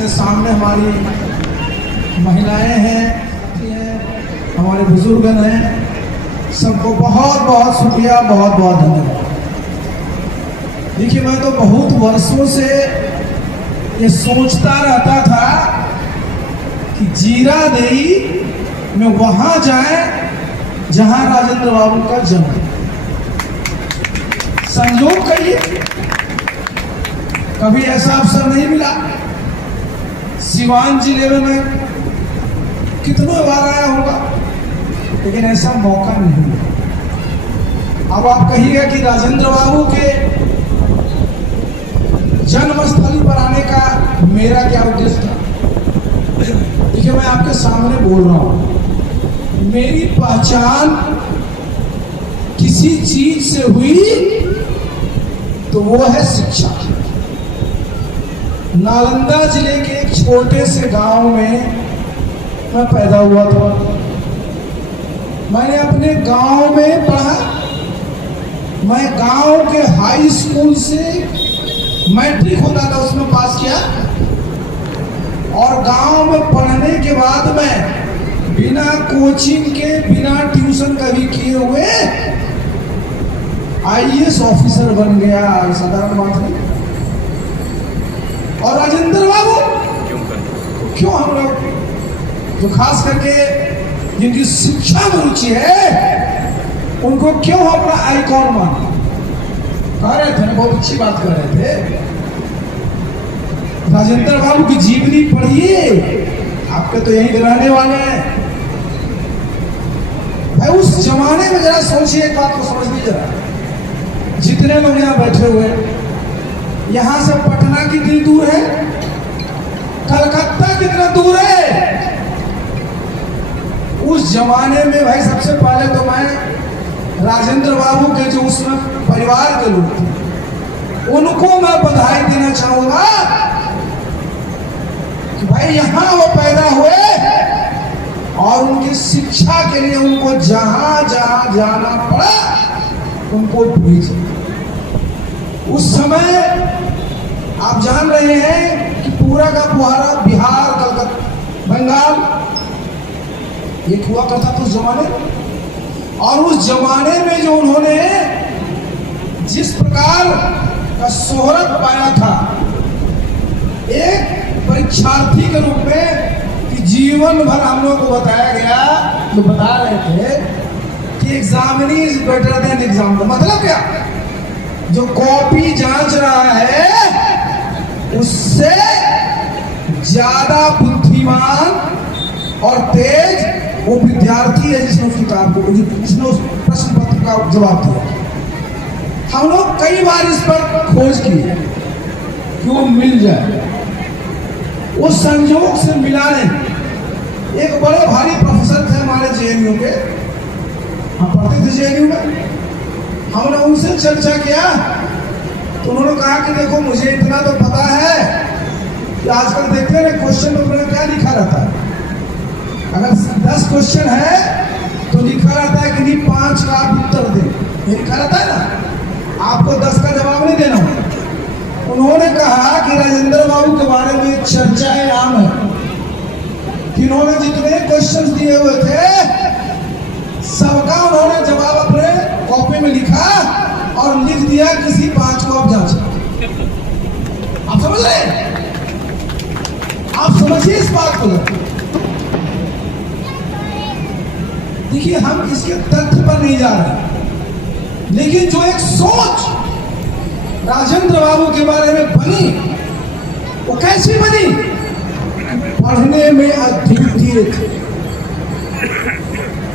अपने सामने हमारी महिलाएं हैं, हमारे बुजुर्गन हैं, सबको बहुत बहुत शुक्रिया, बहुत बहुत धन्यवाद। देखिए, मैं तो बहुत वर्षों से ये सोचता रहता था कि जीरादेई में वहां जाए जहां राजेंद्र बाबू का जन्म। संयोग कहिए, कभी ऐसा अवसर नहीं मिला। सिवान जिले में मैं कितनों बार आया होगा, लेकिन ऐसा मौका नहीं मिला। अब आप कहिएगा कि राजेंद्र बाबू के जन्मस्थली पर आने का मेरा क्या उद्देश्य था। देखिए, मैं आपके सामने बोल रहा हूं, मेरी पहचान किसी चीज से हुई तो वो है शिक्षा। नालंदा जिले के एक छोटे से गांव में मैं पैदा हुआ था। मैंने अपने गांव में पढ़ा। मैं गांव के हाई स्कूल से मैट्रिक होता था, उसमें पास किया, और गांव में पढ़ने के बाद मैं बिना कोचिंग के, बिना ट्यूशन कभी किए हुए आईएएस ऑफिसर बन गया। साधारण बात नहीं। और राजेंद्र बाबू क्यों, हम लोग जो खास करके जिनकी शिक्षा में रुचि है, उनको क्यों अपना आइकॉन माना। कह रहे थे, बहुत अच्छी बात कर रहे थे। राजेंद्र बाबू की जीवनी पढ़िए, आपके तो यहीं रहने वाले हैं भाई। उस जमाने में जरा सोचिए, एक बात को समझिए जरा। जितने लोग यहाँ बैठे हुए, यहां से पटना कितनी दूर है, कलकत्ता कितना दूर है। उस जमाने में भाई सबसे पहले तो मैं राजेंद्र बाबू के जो उसमें परिवार के लोग थे, उनको मैं बधाई देना चाहूंगा कि भाई यहां वो पैदा हुए और उनकी शिक्षा के लिए उनको जहां जहां जाना पड़ा उनको भेजे। उस समय आप जान रहे हैं कि पूरा का पूरा बिहार, कलकत्ता, बंगाल एक हुआ करता था उस जमाने। और उस जमाने में जो उन्होंने जिस प्रकार का शोहरत पाया था एक परीक्षार्थी के रूप में, कि जीवन भर हम लोग को बताया गया, जो बता रहे थे कि examinee is better than exam. मतलब क्या, जो कॉपी जांच रहा है उससे ज्यादा बुद्धिमान और तेज वो विद्यार्थी है जिसने उस किताब को, जिसने उस प्रश्न पत्र का जवाब दिया। हम लोग कई बार इस पर खोज की कि वो मिल जाए, वो संयोग से मिला नहीं। एक बड़े भारी प्रोफेसर थे हमारे जेएनयू के, हम पढ़ते थे जेएनयू में। हमने उनसे चर्चा किया तो उन्होंने कहा कि देखो, मुझे इतना तो पता है कि आजकल देखते हैं क्वेश्चन पेपर में क्या लिखा रहता है। अगर 10 क्वेश्चन है तो लिखा रहता है कि नहीं 5 का आप उत्तर दें, ये लिखा रहता है ना। आपको 10 का जवाब नहीं देना होगा। उन्होंने कहा कि राजेंद्र बाबू के बारे में एक चर्चा है, आम है, कि उन्होंने जितने क्वेश्चन दिए हुए थे सबका उन्होंने जवाब अपने कॉपी में लिखा और लिख दिया किसी 5 को आप जांच। आप समझ रहे हैं? आप समझिए इस बात को। देखिए, हम इसके तथ्य पर नहीं जा रहे, लेकिन जो एक सोच राजेंद्र बाबू के बारे में बनी, वो कैसी बनी? पढ़ने में अद्वितीय थे,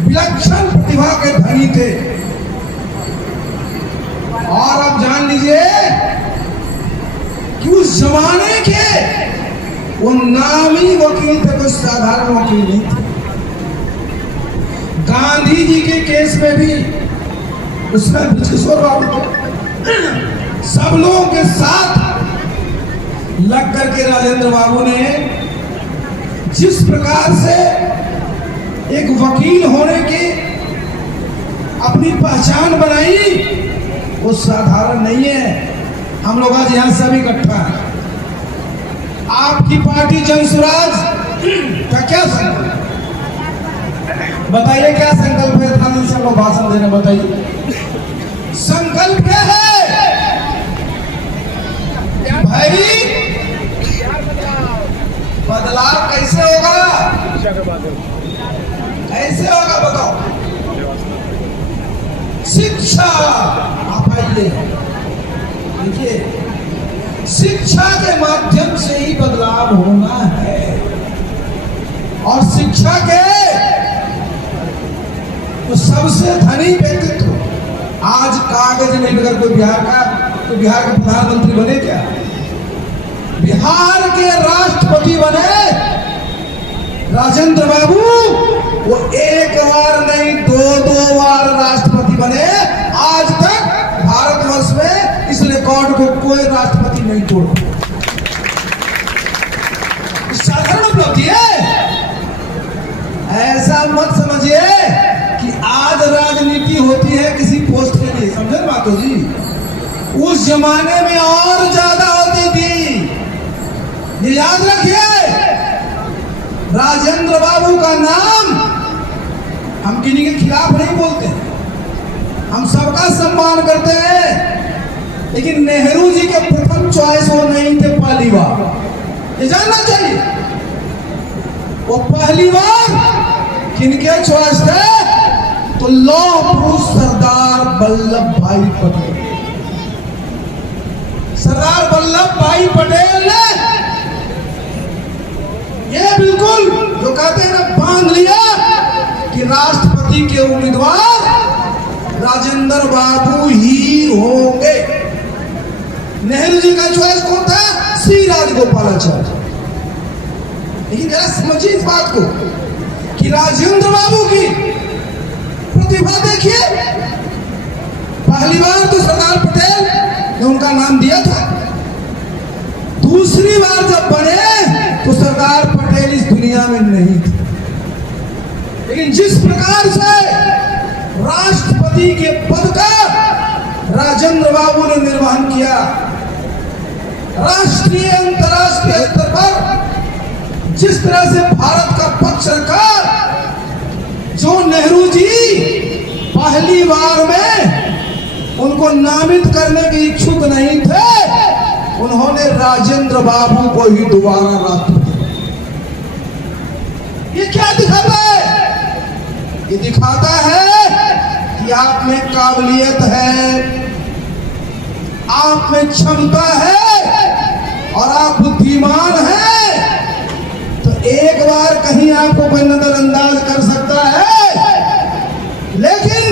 विलक्षण प्रतिभा के धनी थे। और आप जान लीजिए कि उस जमाने के वो नामी वकील थे, कोई साधारण वकील नहीं थे। गांधी जी के केस में भी उसमें ब्रिटिशों सब लोगों के साथ लग करके राजेंद्र बाबू ने जिस प्रकार से एक वकील होने की अपनी पहचान बनाई, वो साधारण नहीं है। हम लोग आज यहां सब इकट्ठा हैं। आपकी पार्टी जनसुराज का क्या संकल्प? बताइए क्या संकल्प है? इतना दिन से हम लोग भाषण देने, बताइए संकल्प क्या है भाई? बदलाव कैसे होगा? कैसे होगा बताओ? शिक्षा। आप आइए देखिए, शिक्षा के माध्यम से ही बदलाव होना है। और शिक्षा के तो सबसे धनी व्यक्तित्व आज कागज में अगर कोई बिहार का प्रधानमंत्री बने क्या? बिहार के राष्ट्रपति बने राजेंद्र बाबू। वो एक बार नहीं, दो बार राष्ट्रपति बने। आज तक भारतवर्ष में इस रिकॉर्ड को कोई राष्ट्रपति नहीं तोड़ा। साधारण उपलब्धि है। ऐसा मत समझिए कि आज राजनीति होती है किसी पोस्ट के लिए, समझे बात हो जी? उस जमाने में और ज्यादा होती थी। ये याद रखिए, राजेंद्र बाबू का नाम हम किन्हीं के खिलाफ नहीं बोलते, हम सबका सम्मान करते हैं। लेकिन नेहरू जी के प्रथम चॉइस वो नहीं थे पहली बार, ये जानना चाहिए। वो पहली बार किनके चॉइस थे? तो लौह पुरुष सरदार वल्लभ भाई पटेल। सरदार वल्लभ भाई पटेल ने ये बिल्कुल जो कहते हैं ना, बांध लिया कि राष्ट्रपति के उम्मीदवार राजेंद्र बाबू ही होंगे। नेहरू जी का चॉइस कौन था? श्री राजगोपालाचार्य। लेकिन जरा समझिए इस बात को कि राजेंद्र बाबू की प्रतिभा देखिए। पहली बार तो सरदार पटेल ने उनका नाम दिया था, दूसरी बार जब बने तो सरदार पटेल इस दुनिया में नहीं थे। लेकिन जिस प्रकार से राष्ट्रपति के पद का राजेंद्र बाबू ने निर्वहन किया, राष्ट्रीय अंतर्राष्ट्रीय स्तर पर जिस तरह से भारत का पक्ष रखा, जो नेहरू जी पहली बार में उनको नामित करने के इच्छुक नहीं थे, उन्होंने राजेंद्र बाबू को ही दोबारा राष्ट्रपति। ये क्या दिखाता है? ये दिखाता है कि आप में काबिलियत है, आप में क्षमता है और आप बुद्धिमान हैं। तो एक बार कहीं आपको कोई नजरअंदाज कर सकता है, लेकिन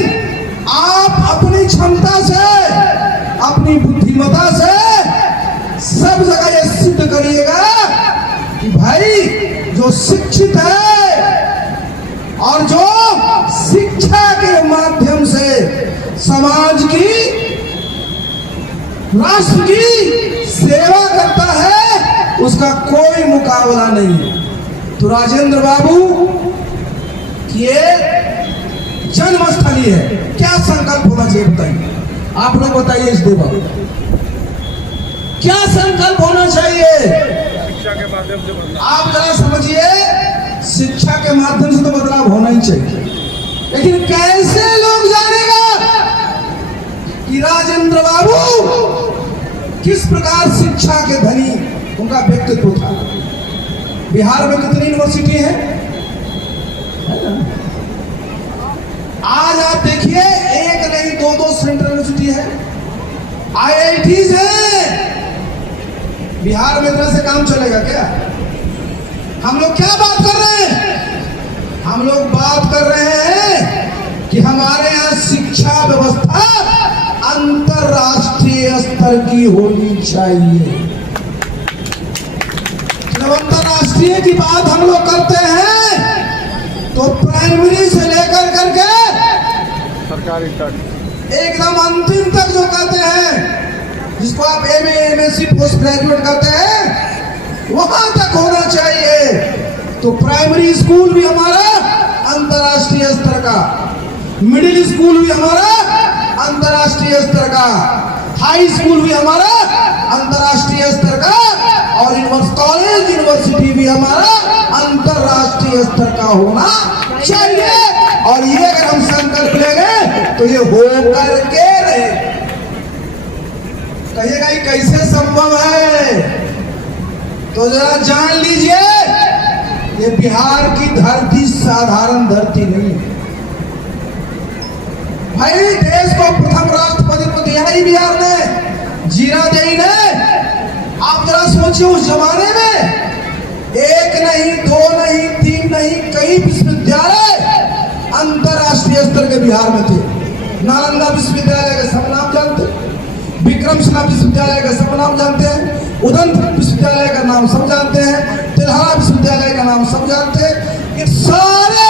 आप अपनी क्षमता से, अपनी बुद्धिमता से सब जगह ये सिद्ध करिएगा कि भाई जो शिक्षित है और जो शिक्षा के माध्यम से समाज की, राष्ट्र की सेवा करता है, उसका कोई मुकाबला नहीं है। तो राजेंद्र बाबू ये जन्मस्थली है। क्या संकल्प होना चाहिए बताइए? आप लोग बताइए इस देवा क्या संकल्प होना चाहिए? शिक्षा के माध्यम से बदलाव। आप जरा समझिए, शिक्षा के माध्यम से तो बदलाव होना ही चाहिए। लेकिन कैसे लोग जानेगा कि राजेंद्र बाबू किस प्रकार शिक्षा के धनी उनका व्यक्तित्व था? बिहार में कितनी यूनिवर्सिटी है? आज आप देखिए, एक नहीं दो सेंट्रल यूनिवर्सिटी है, IITs है। बिहार में इतना से काम चलेगा क्या? हम लोग क्या बात कर रहे हैं? हम लोग बात कर रहे हैं कि हमारे यहाँ शिक्षा व्यवस्था अंतरराष्ट्रीय स्तर की होनी चाहिए। जब अंतरराष्ट्रीय की बात हम लोग करते हैं तो प्राइमरी से लेकर करके सरकारी तक, एकदम अंतिम तक जो कहते हैं, जिसको आप MA MSc पोस्ट ग्रेजुएट कहते हैं, वहां तक होना चाहिए। तो प्राइमरी स्कूल भी हमारा अंतरराष्ट्रीय स्तर का, मिडिल स्कूल भी हमारा अंतरराष्ट्रीय स्तर का, हाई स्कूल भी हमारा अंतरराष्ट्रीय स्तर का, और कॉलेज यूनिवर्सिटी भी हमारा अंतरराष्ट्रीय स्तर का होना चाहिए। और ये अगर हम संकल्प लेंगे तो ये हो करके रहे। कहिएगा ये कैसे संभव है, तो जरा जान लीजिए ये बिहार की धरती साधारण धरती नहीं है भाई। देश को प्रथम राष्ट्रपति तो दिया ही बिहार ने, जीरा देई ने। आप जरा सोचिए उस जमाने में एक नहीं, दो नहीं, तीन नहीं, कई विश्वविद्यालय अंतरराष्ट्रीय स्तर के बिहार में थे। नालंदा विश्वविद्यालय का सब नाम जानते हैं, विक्रमशिला विश्वविद्यालय का सब नाम जानते हैं, उदंत विश्वविद्यालय का नाम सब जानते हैं, तेलहारा विश्वविद्यालय का नाम सब जानते हैं। ये सारे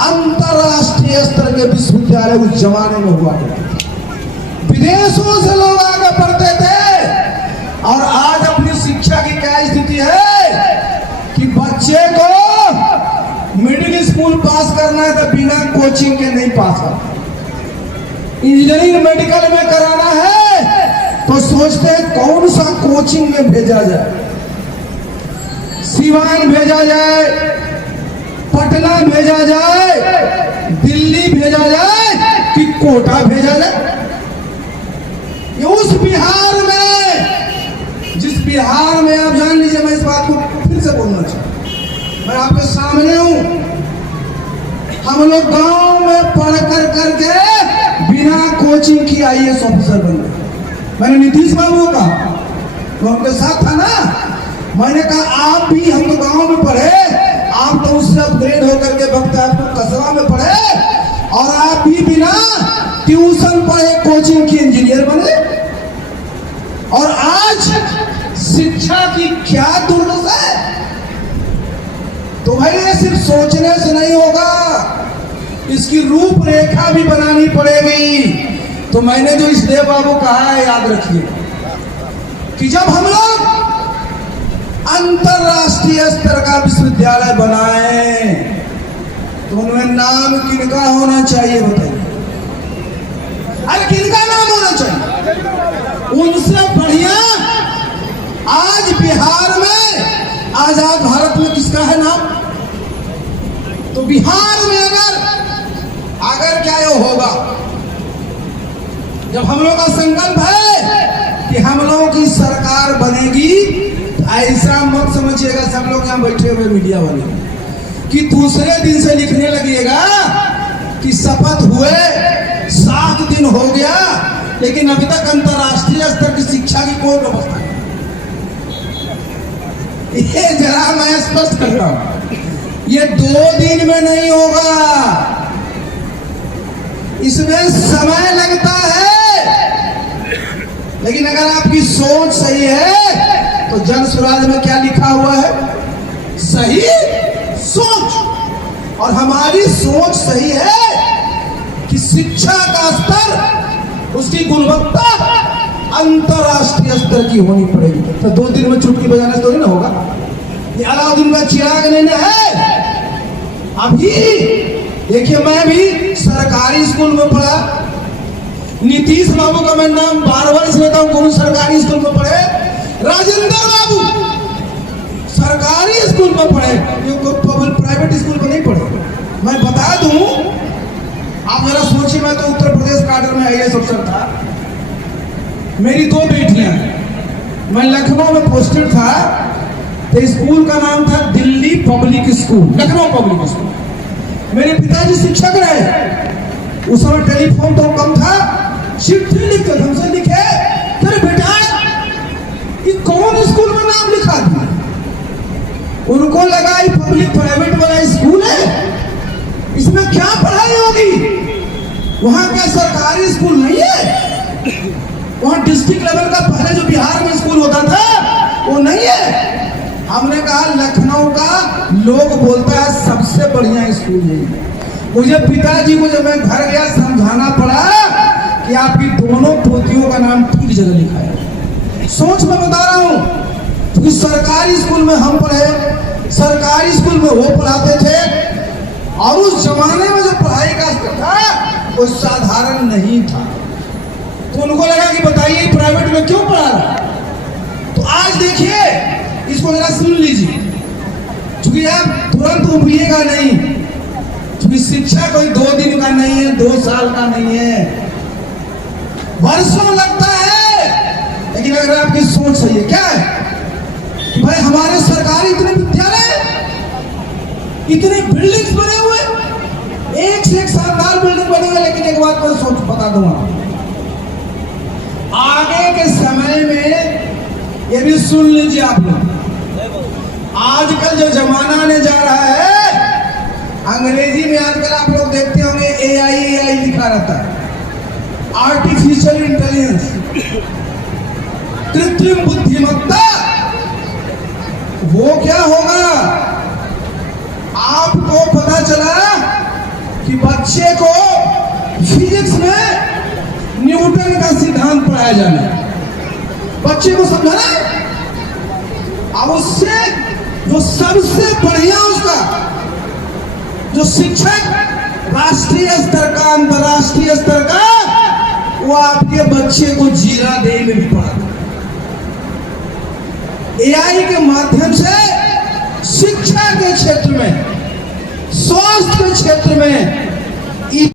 अंतरराष्ट्रीय स्तर के विश्वविद्यालय उस जमाने में हुआ करते थे। विदेशों से लोग आगे पढ़ते थे। और आज अपनी शिक्षा की क्या स्थिति है कि बच्चे को मिडिल स्कूल पास करना है तो बिना कोचिंग के नहीं पास करता। इंजीनियरिंग मेडिकल में कराना है तो सोचते हैं कौन सा कोचिंग में भेजा जाए, सिवान भेजा जाए, पटना भेजा जाए, दिल्ली भेजा जाए कि कोटा भेजा जाए। ये उस बिहार में, जिस बिहार में आप जान लीजिए, मैं इस बात को फिर से बोलना चाहूँ, मैं आपके सामने हूं। हम लोग गांव में पढ़ कर करके बिना कोचिंग की IAS ऑफिसर बन गए। मैंने नीतीश बाबू का, मैं उनके साथ था ना, मैंने कहा आप भी, हम तो गांव में पढ़े, आप तो उससे अपग्रेड होकर के बख्तियारपुर कस्बा में पढ़े और आप भी बिना ट्यूशन पढ़े कोचिंग की इंजीनियर बने। और आज शिक्षा की क्या दुर्दशा है। तो भाई ये सिर्फ सोचने से नहीं होगा, इसकी रूपरेखा भी बनानी पड़ेगी। तो मैंने जो इसदेव बाबू कहा है याद रखिए कि जब हम लोग अंतरराष्ट्रीय स्तर का विश्वविद्यालय बनाए तो उनमें नाम किनका होना चाहिए बताइए? अरे किनका नाम होना चाहिए? उनसे बढ़िया आज बिहार में आजाद भारत में किसका है नाम? तो बिहार में अगर क्या ये होगा, जब हम लोग का संकल्प है कि हम लोगों की सरकार बनेगी, ऐसा मत समझिएगा सब लोग यहाँ बैठे हुए मीडिया वाले कि दूसरे दिन से लिखने लगिएगा कि शपथ हुए 7 दिन हो गया लेकिन अभी तक अंतरराष्ट्रीय स्तर की शिक्षा की कोई व्यवस्था नहीं। ये जरा मैं स्पष्ट कर रहा हूं, ये 2 दिन में नहीं होगा, इसमें समय लगता है। लेकिन अगर आपकी सोच सही है तो जन स्वराज में क्या लिखा हुआ है? सही सोच। और हमारी सोच सही है कि शिक्षा का स्तर, उसकी गुणवत्ता अंतरराष्ट्रीय स्तर की होनी पड़ेगी। तो 2 दिन में चुटकी बजाने से थोड़ी ना होगा। ये अलाउद्दीन का चिराग लेना है। अभी देखिए मैं भी सरकारी स्कूल में पढ़ा, नीतीश बाबू का मैं नाम बार-बार लेता हूं, कौन सरकारी स्कूल में पढ़े? राजेंद्र बाबू सरकारी स्कूल में पढ़े, पब्लिक प्राइवेट स्कूल में नहीं पढ़े। मैं बता दूं, आप जरा सोचिए, मैं तो उत्तर प्रदेश काडर में IAS अफसर था, मेरी 2 बेटियां, मैं लखनऊ में पोस्टेड था, तो स्कूल का नाम था Delhi public school, Lucknow public school. मेरे पिताजी शिक्षक रहे, उस समय टेलीफोन तो कम था, चिट्ठी लिखते थे, हमसे लिखे, तेरे बेटा ये कौन स्कूल में नाम लिखा दिया? उनको लगा ये पब्लिक प्राइवेट वाला स्कूल है, इसमें क्या पढ़ाई होगी? वहां क्या सरकारी स्कूल नहीं है? वहां डिस्ट्रिक्ट लेवल का पहले जो बिहार में स्कूल होता था वो नहीं है। हमने कहा लखनऊ का लोग बोलता है सबसे बढ़िया स्कूल है। मुझे पिताजी को जब मैं घर गया समझाना पड़ा कि आपकी दोनों पोतियों का नाम ठीक जगह लिखा है। सोच मैं बता रहा हूं, क्योंकि सरकारी स्कूल में हम पढ़े, सरकारी स्कूल में वो पढ़ाते थे, और उस जमाने में जो पढ़ाई का स्तर था वो साधारण नहीं था। तो उनको लगा कि बताइए प्राइवेट में क्यों पढ़ा रहा? तो आज देखिए, इसको जरा सुन लीजिए, क्योंकि आप तुरंत उभरिएगा नहीं, क्योंकि शिक्षा कोई 2 दिन का नहीं है, 2 साल का नहीं है, वर्षों लगता है। लेकिन अगर आपकी सोच सही है, क्या है कि भाई हमारे सरकारी इतने विद्यालय, इतने बिल्डिंग्स बने हुए, एक से एक शानदार बिल्डिंग बनी है। लेकिन एक बात मैं सोच बता दूंगा, आगे के समय में ये भी सुन लीजिए आप लोग, आजकल जो जमाना आने जा रहा है, अंग्रेजी में आजकल आप लोग देखते होंगे AI लिखा रहता है, आर्टिफिशियल इंटेलिजेंस, कृत्रिम बुद्धिमत्ता। वो क्या होगा, आपको पता चला कि बच्चे को फिजिक्स में न्यूटन का सिद्धांत पढ़ाया जाना है, बच्चे को समझाना है। अब उससे जो सबसे बढ़िया उसका जो शिक्षक राष्ट्रीय स्तर का, अंतरराष्ट्रीय स्तर का, वो आपके बच्चे को जीरा दे में पढ़ा। AI के माध्यम से शिक्षा के क्षेत्र में, स्वास्थ्य के क्षेत्र में